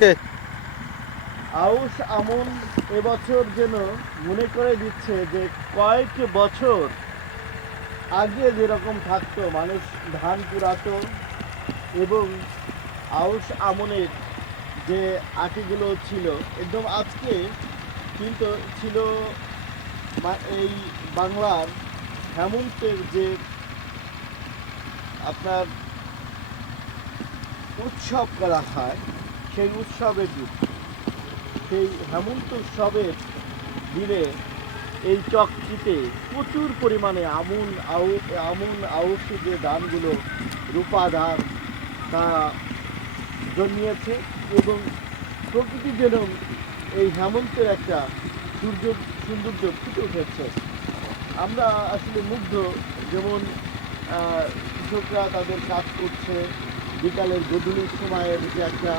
কে আউশ আমন এবছর যেন মনে করে দিচ্ছে যে কয়েক বছর আগে যেরকম থাকতো, মানুষ ধান কুড়াতো এবং আউশ আমনের যে আটিগুলো ছিল একদম আজকে কিন্তু ছিল এই বাংলার হেমন্তের যে আপনার উৎসব করা হয়, সেই উৎসবের দিন, সেই হেমন্ত উৎসবের দিনে এই চকচিতে প্রচুর পরিমাণে আমন আউশি যে ধানগুলো রূপা ধান তা জন্মিয়েছে এবং প্রকৃতি যেন এই হেমন্তের একটা সৌন্দর্য ফুটে উঠেছে। আমরা আসলে মুগ্ধ। যেমন কৃষকরা তাদের কাজ করছে, বিকালের গধূলির সময়ের যে একটা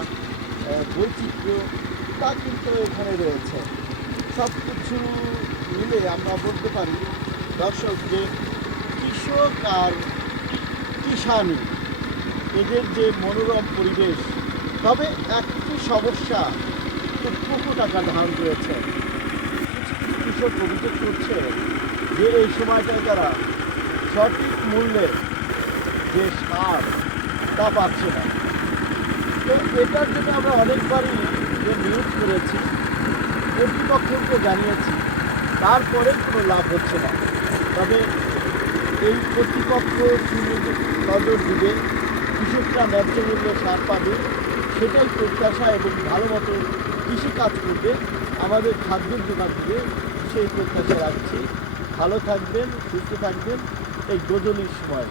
বৈচিত্র্য তা কিন্তু এখানে রয়েছে। সব কিছু মিলে আমরা বলতে পারি দর্শক যে কৃষক আর কিষানি এদের যে মনোরম পরিবেশ, তবে একটি সমস্যা, খুব কোটি টাকা ধান রয়েছে। কিছু কৃষক অভিযোগ করছে যে এই সময়টায় তারা সঠিক মূল্যে যে সার তা পাচ্ছে না। তো এটার জন্য আমরা অনেকবারই যে নিউজ করেছি, কর্তৃপক্ষকে জানিয়েছি, তারপরে কোনো লাভ হচ্ছে না। তবে এই কর্তৃপক্ষ নজর দিবে, কৃষকরা ন্যায্য মূল্যে সার পাবে, সেটাই প্রত্যাশা এবং ভালো মতো কৃষিকাজ করবে, আমাদের খাদ্যের যোগান দিবে, সেই প্রত্যাশা রাখছি। ভালো থাকবেন, সুস্থ থাকবেন এই গজনীর সময়।